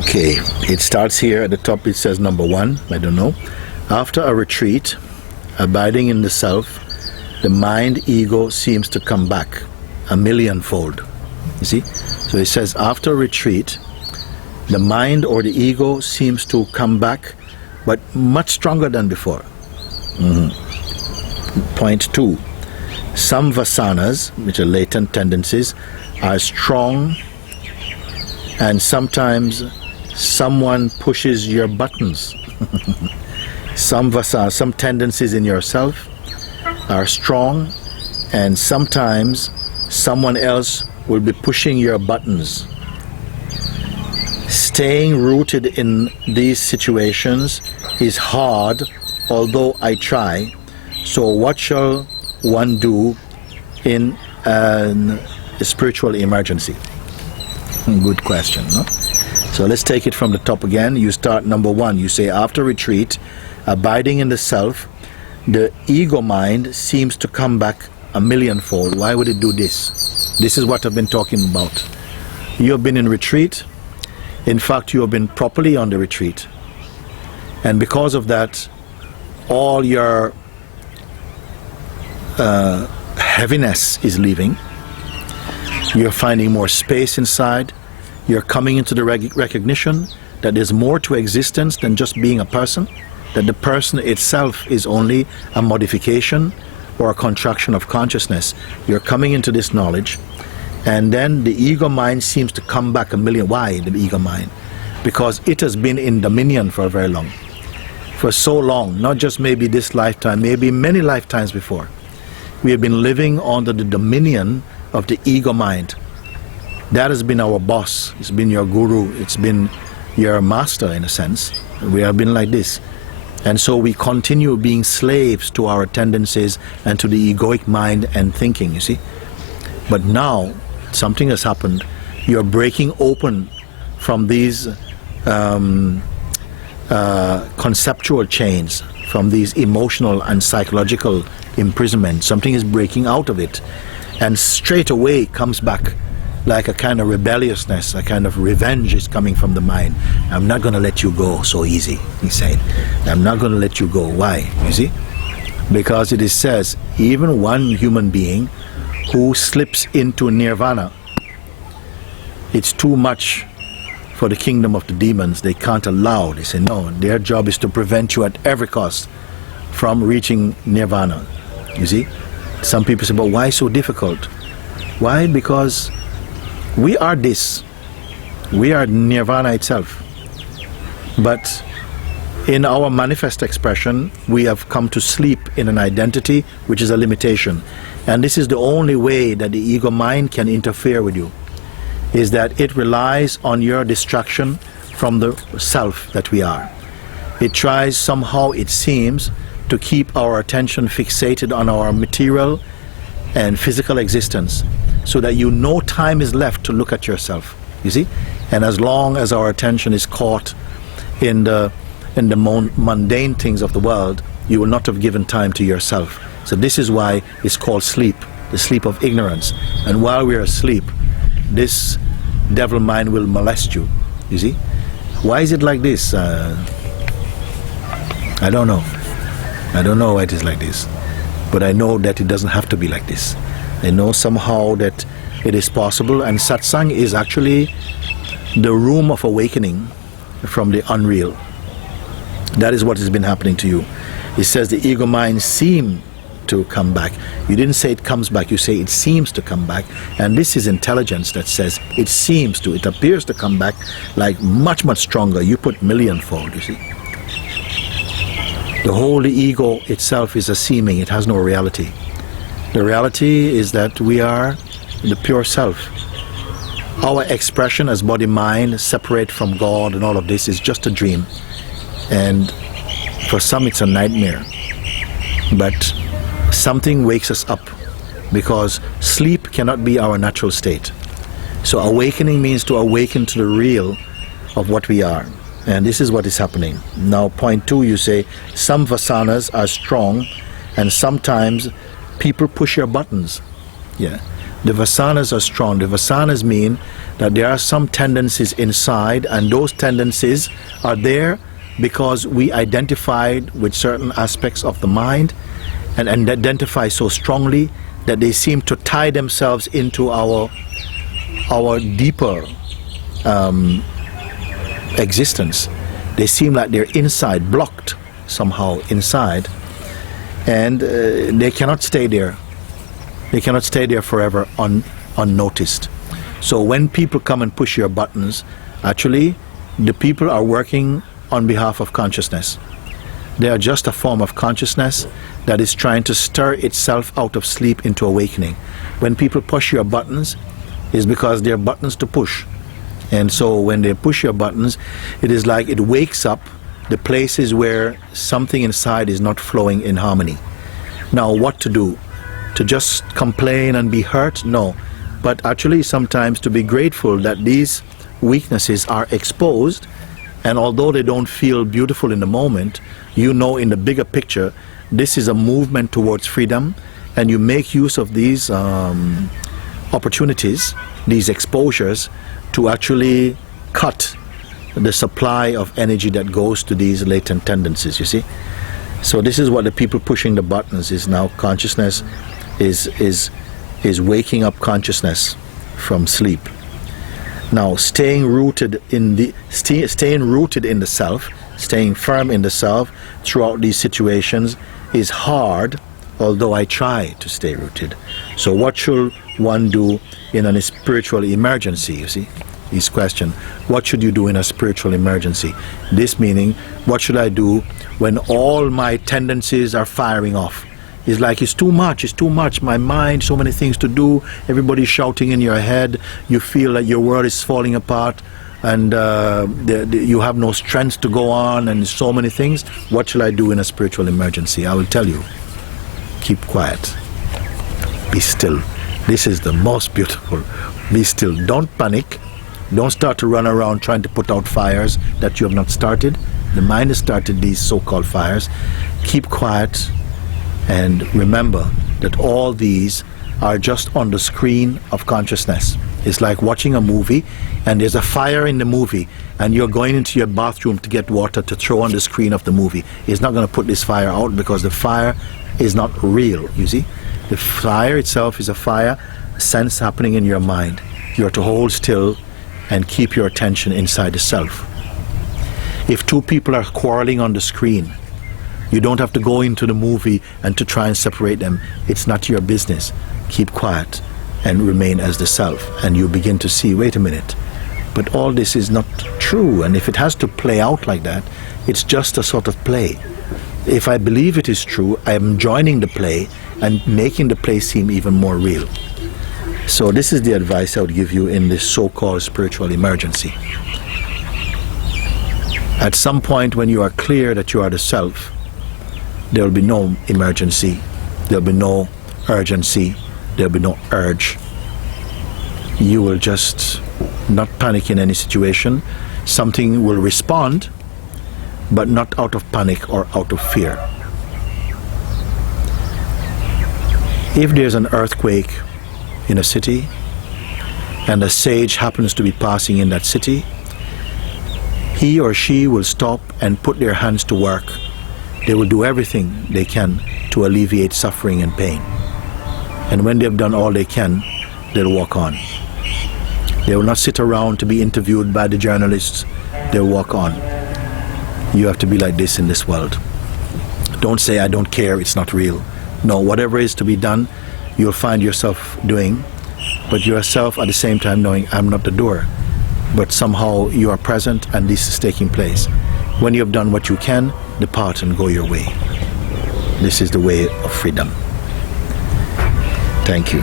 Okay, it starts here at the top. It says number 1, I don't know. After a retreat, abiding in the self, the mind ego seems to come back a millionfold. You see? So it says after a retreat, the mind or the ego seems to come back, but much stronger than before. Point 2. Some vasanas, which are latent tendencies, are strong, and sometimes someone pushes your buttons. Some vasanas, some tendencies in yourself are strong, and sometimes someone else will be pushing your buttons. Staying rooted in these situations is hard, although I try. So what shall one do in a spiritual emergency? Good question, no? So let's take it from the top again. You start number 1. You say after retreat, abiding in the self, the ego mind seems to come back a millionfold. Why would it do this? This is what I've been talking about. You have been in retreat. In fact, you have been properly on the retreat. And because of that, all your heaviness is leaving. You're finding more space inside. You're coming into the recognition that there's more to existence than just being a person, that the person itself is only a modification or a contraction of consciousness. You're coming into this knowledge, and then the ego mind seems to come back a million. Why the ego mind? Because it has been in dominion for very long. For so long, not just maybe this lifetime, maybe many lifetimes before. We have been living under the dominion of the ego mind. That has been our boss. It's been your guru. It's been your master in a sense. We have been like this. And so we continue being slaves to our tendencies and to the egoic mind and thinking, you see. But now something has happened. You're breaking open from these conceptual chains, from these emotional and psychological imprisonment. Something is breaking out of it, and straight away comes back like a kind of rebelliousness, a kind of revenge is coming from the mind. I'm not going to let you go so easy, he said. I'm not going to let you go. Why? You see? Because it says, even one human being who slips into nirvana, it's too much for the kingdom of the demons. They can't allow. They say, no, their job is to prevent you at every cost from reaching nirvana. You see? Some people say, but why so difficult? Why? Because we are this. We are nirvana itself. But in our manifest expression, we have come to sleep in an identity which is a limitation. And this is the only way that the ego mind can interfere with you, is that it relies on your distraction from the self that we are. It tries somehow, it seems, to keep our attention fixated on our material and physical existence, so that no time is left to look at yourself, you see. And as long as our attention is caught in the mundane things of the world, you will not have given time to yourself. So this is why it's called sleep, the sleep of ignorance. And while we are asleep, this devil mind will molest you, you see. Why is it like this? I don't know. I don't know why it is like this. But I know that it doesn't have to be like this. I know somehow that it is possible, and satsang is actually the room of awakening from the unreal. That is what has been happening to you. It says the ego mind seem to come back. You didn't say it comes back, you say it seems to come back. And this is intelligence that says it seems to, it appears to come back like much, much stronger. You put millionfold, you see. The holy ego itself is a seeming, it has no reality. The reality is that we are the pure self. Our expression as body-mind, separate from God and all of this, is just a dream. And for some it's a nightmare. But something wakes us up, because sleep cannot be our natural state. So awakening means to awaken to the real of what we are. And this is what is happening. Now point 2, you say, some vasanas are strong, and sometimes people push your buttons. Yeah. The vasanas are strong. The vasanas mean that there are some tendencies inside, and those tendencies are there because we identified with certain aspects of the mind and identify so strongly that they seem to tie themselves into our deeper existence. They seem like they're inside, blocked somehow inside, and they cannot stay there. They cannot stay there forever unnoticed. So when people come and push your buttons, actually the people are working on behalf of consciousness. They are just a form of consciousness that is trying to stir itself out of sleep into awakening. When people push your buttons, it's because they're buttons to push. And so when they push your buttons, it is like it wakes up the places where something inside is not flowing in harmony. Now, what to do? To just complain and be hurt? No. But actually sometimes to be grateful that these weaknesses are exposed, and although they don't feel beautiful in the moment, you know in the bigger picture this is a movement towards freedom, and you make use of these opportunities, these exposures, to actually cut the supply of energy that goes to these latent tendencies, you see. So this is what the people pushing the buttons is now. Consciousness is waking up consciousness from sleep. Now, staying rooted in the self, staying firm in the self throughout these situations is hard, although I try to stay rooted. So what should one do in a spiritual emergency, you see? His question, what should you do in a spiritual emergency? This meaning, what should I do when all my tendencies are firing off? It's like it's too much, my mind, so many things to do, everybody's shouting in your head, you feel like your world is falling apart, and you have no strength to go on, and so many things. What shall I do in a spiritual emergency? I will tell you, keep quiet, be still. This is the most beautiful. Be still, don't panic, don't start to run around trying to put out fires that you have not started. The mind has started these so-called fires. Keep quiet. And remember that all these are just on the screen of consciousness. It's like watching a movie and there's a fire in the movie and you're going into your bathroom to get water to throw on the screen of the movie. It's not going to put this fire out because the fire is not real, you see. The fire itself is a fire, a sense happening in your mind. You're to hold still and keep your attention inside the self. If two people are quarreling on the screen, you don't have to go into the movie and to try and separate them. It's not your business. Keep quiet and remain as the self, and you begin to see, wait a minute, but all this is not true, and if it has to play out like that, it's just a sort of play. If I believe it is true, I am joining the play and making the play seem even more real. So this is the advice I would give you in this so-called spiritual emergency. At some point when you are clear that you are the self, there will be no emergency, there will be no urgency, there will be no urge. You will just not panic in any situation. Something will respond, but not out of panic or out of fear. If there's an earthquake in a city, and a sage happens to be passing in that city, he or she will stop and put their hands to work. They will do everything they can to alleviate suffering and pain. And when they've done all they can, they'll walk on. They will not sit around to be interviewed by the journalists. They'll walk on. You have to be like this in this world. Don't say, I don't care, it's not real. No, whatever is to be done, you'll find yourself doing, but yourself at the same time knowing, I'm not the doer. But somehow you are present and this is taking place. When you have done what you can, depart and go your way. This is the way of freedom. Thank you.